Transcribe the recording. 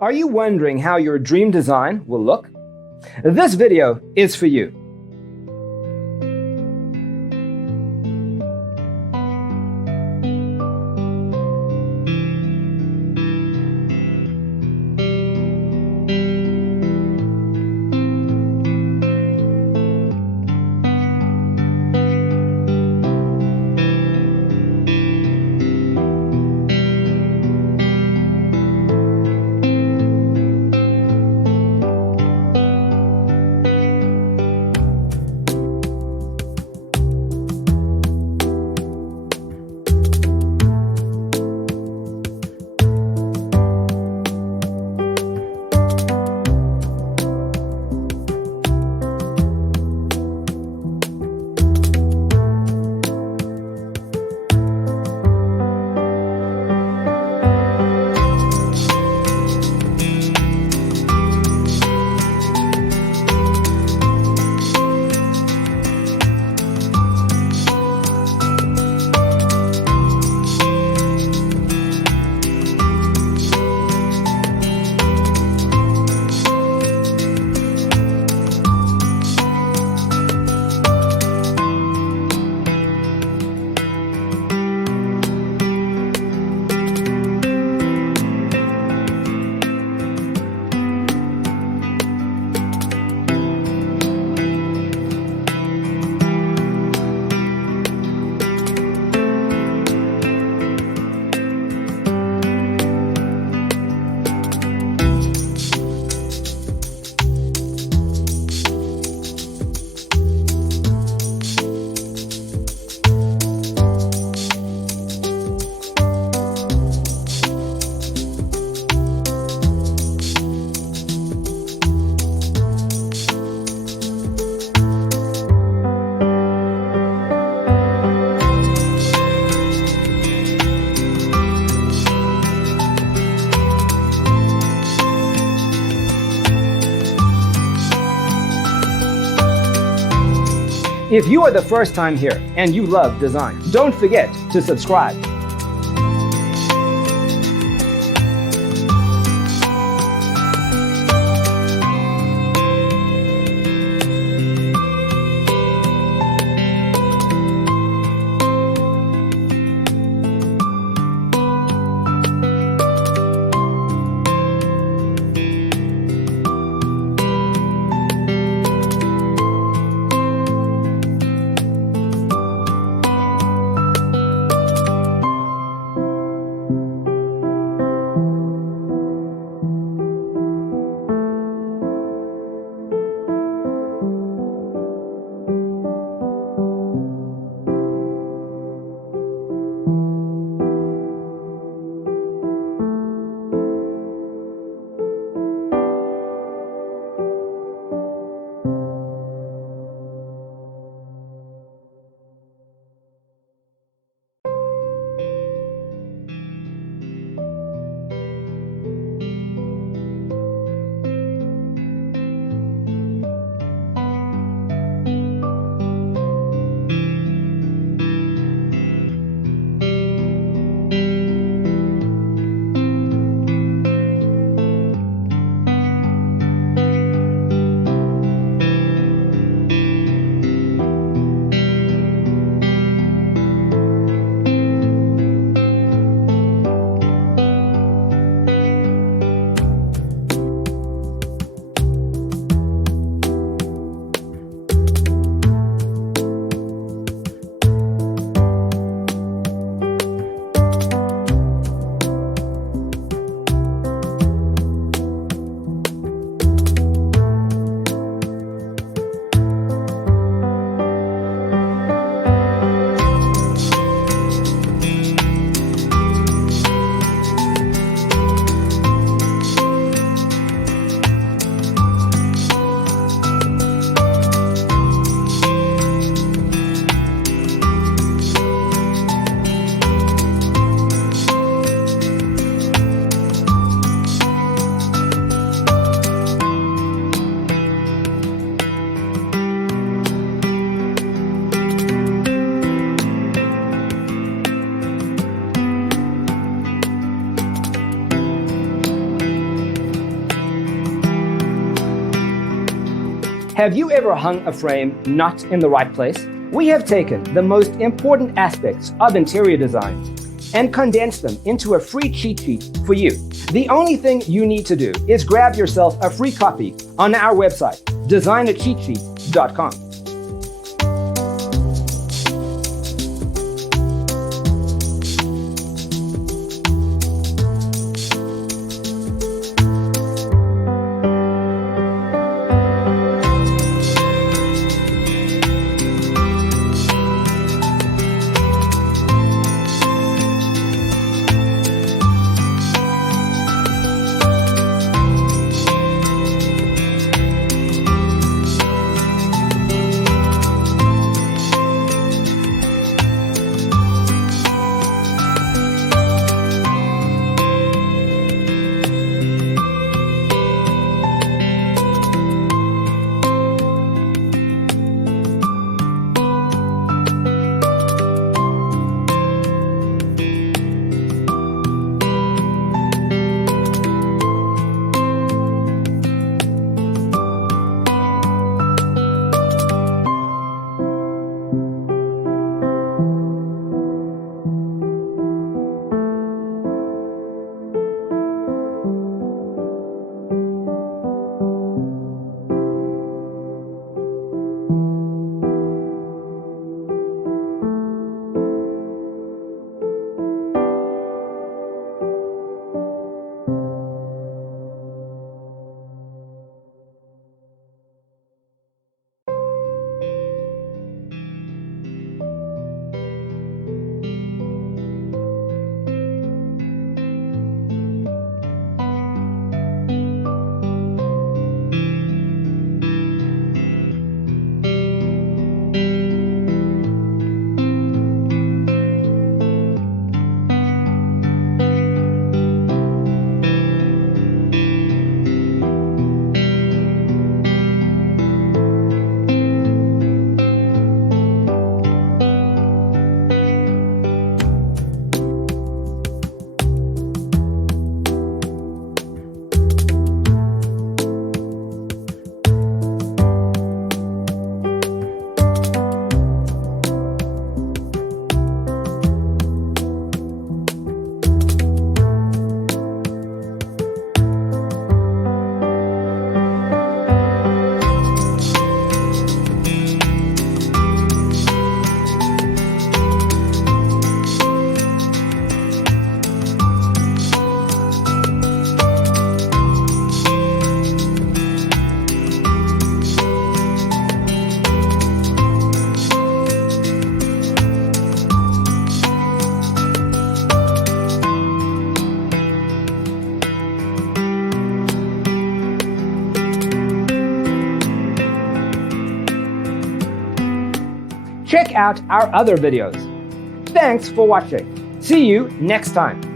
Are you wondering how your dream design will look? This video is for you. If you are the first time here and you love design, don't forget to subscribe. Have you ever hung a frame not in the right place? We have taken the most important aspects of interior design and condensed them into a free cheat sheet for you. The only thing you need to do is grab yourself a free copy on our website, designercheatsheet.com. Check out our other videos. Thanks for watching. See you next time.